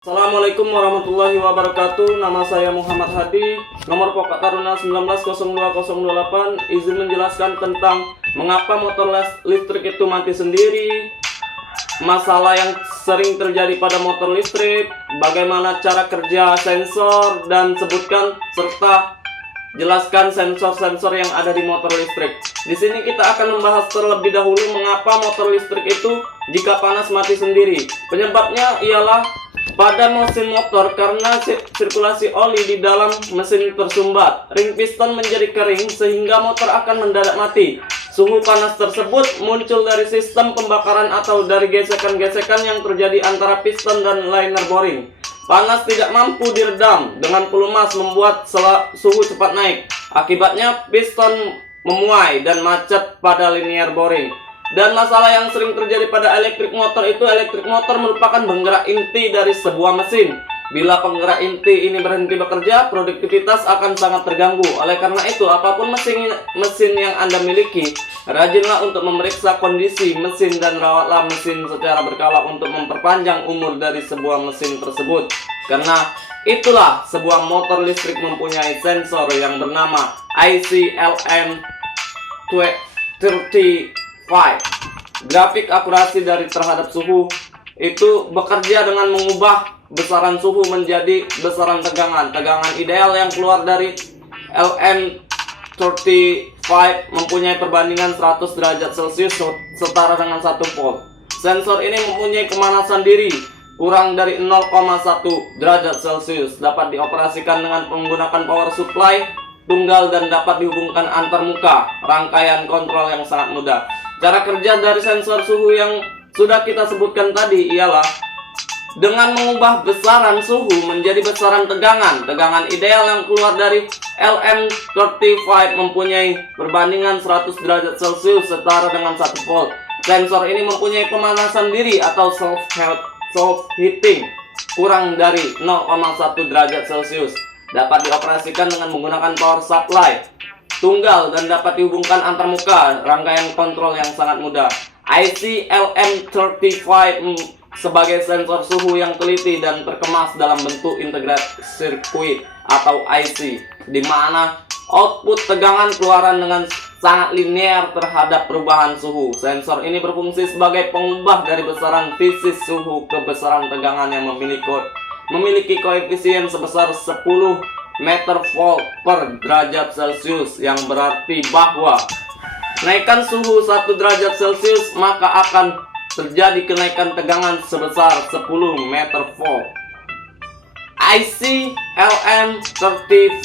Assalamualaikum warahmatullahi wabarakatuh. Nama saya Muhammad Hadi. Nomor pokok Taruna 190208. Izin menjelaskan tentang mengapa motor listrik itu mati sendiri, masalah yang sering terjadi pada motor listrik, bagaimana cara kerja sensor, dan sebutkan serta jelaskan sensor-sensor yang ada di motor listrik. Di sini kita akan membahas terlebih dahulu mengapa motor listrik itu jika panas mati sendiri. Penyebabnya ialah pada mesin motor karena sirkulasi oli di dalam mesin tersumbat. Ring piston menjadi kering sehingga motor akan mendadak mati. Suhu panas tersebut muncul dari sistem pembakaran atau dari gesekan-gesekan yang terjadi antara piston dan liner boring. Panas tidak mampu diredam dengan pelumas membuat suhu cepat naik. Akibatnya piston memuai dan macet pada linear boring. Dan masalah yang sering terjadi pada elektrik motor itu, elektrik motor merupakan penggerak inti dari sebuah mesin. Bila penggerak inti ini berhenti bekerja, produktivitas akan sangat terganggu. Oleh karena itu, apapun mesin yang Anda miliki, rajinlah untuk memeriksa kondisi mesin dan rawatlah mesin secara berkala untuk memperpanjang umur dari sebuah mesin tersebut. Karena itulah sebuah motor listrik mempunyai sensor yang bernama ICLM35. Grafik akurasi dari terhadap suhu itu bekerja dengan mengubah besaran suhu menjadi besaran tegangan. Tegangan ideal yang keluar dari LM35 mempunyai perbandingan 100 derajat Celcius setara dengan 1 volt. Sensor ini mempunyai pemanasan diri kurang dari 0,1 derajat Celcius. Dapat dioperasikan dengan menggunakan power supply tunggal dan dapat dihubungkan antar muka. Rangkaian kontrol yang sangat mudah. Cara kerja dari sensor suhu yang sudah kita sebutkan tadi ialah dengan mengubah besaran suhu menjadi besaran tegangan. Tegangan ideal yang keluar dari LM35 mempunyai perbandingan 100 derajat Celcius setara dengan 1 volt. Sensor ini mempunyai pemanasan diri atau self heating kurang dari 0,1 derajat Celcius. Dapat dioperasikan dengan menggunakan power supply tunggal dan dapat dihubungkan antar muka. Rangkaian kontrol yang sangat mudah. ICLM35 sebagai sensor suhu yang teliti dan terkemas dalam bentuk integrated circuit atau IC, di mana output tegangan keluaran dengan sangat linear terhadap perubahan suhu. Sensor ini berfungsi sebagai pengubah dari besaran fisis suhu ke besaran tegangan yang memiliki koefisien sebesar 10 meter volt per derajat Celcius, yang berarti bahwa naikkan suhu 1 derajat Celcius maka akan terjadi kenaikan tegangan sebesar 10 meter volt. ICLM35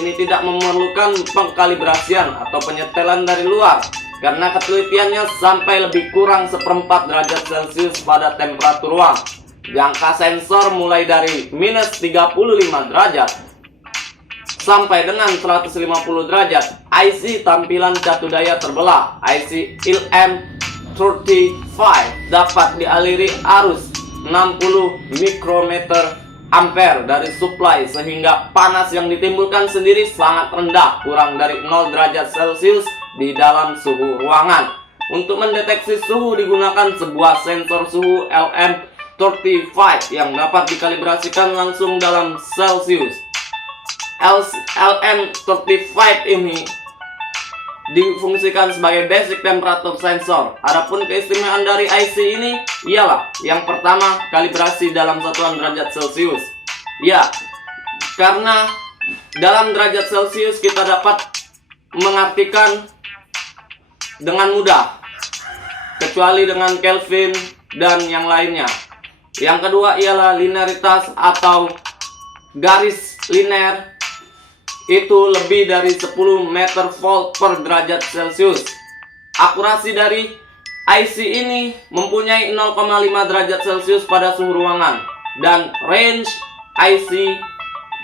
ini tidak memerlukan pengkalibrasian atau penyetelan dari luar karena ketelitiannya sampai lebih kurang 1/4 derajat Celcius pada temperatur ruang. Jangka sensor mulai dari minus 35 derajat sampai dengan 150 derajat. IC tampilan catu daya terbelah. ICLM35 dapat dialiri arus 60 mikrometer ampere dari suplai sehingga panas yang ditimbulkan sendiri sangat rendah, kurang dari 0 derajat Celcius di dalam suhu ruangan. Untuk mendeteksi suhu digunakan sebuah sensor suhu LM35 yang dapat dikalibrasikan langsung dalam Celcius. LM35 ini difungsikan sebagai basic temperature sensor. Adapun keistimewaan dari IC ini ialah yang pertama, kalibrasi dalam satuan derajat Celcius. Ya, karena dalam derajat Celcius kita dapat mengartikan dengan mudah, kecuali dengan Kelvin dan yang lainnya. Yang kedua ialah linearitas atau garis linear, itu lebih dari 10 meter volt per derajat Celcius. Akurasi dari IC ini mempunyai 0,5 derajat Celcius pada suhu ruangan, dan range IC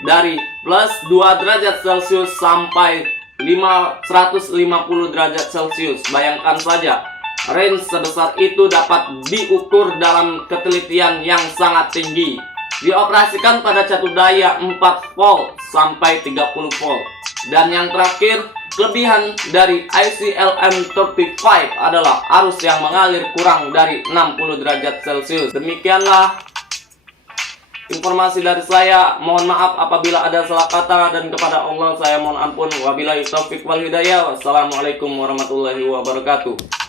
dari plus 2 derajat Celcius sampai 150 derajat Celcius. Bayangkan saja, range sebesar itu dapat diukur dalam ketelitian yang sangat tinggi. Dioperasikan pada catu daya 4 volt sampai 30 volt. Dan yang terakhir, kelebihan dari ICLM35 adalah arus yang mengalir kurang dari 60 derajat Celcius. Demikianlah informasi dari saya. Mohon maaf apabila ada salah kata, dan kepada Allah saya mohon ampun. Wabillahi taufik wal hidayah. Wassalamualaikum warahmatullahi wabarakatuh.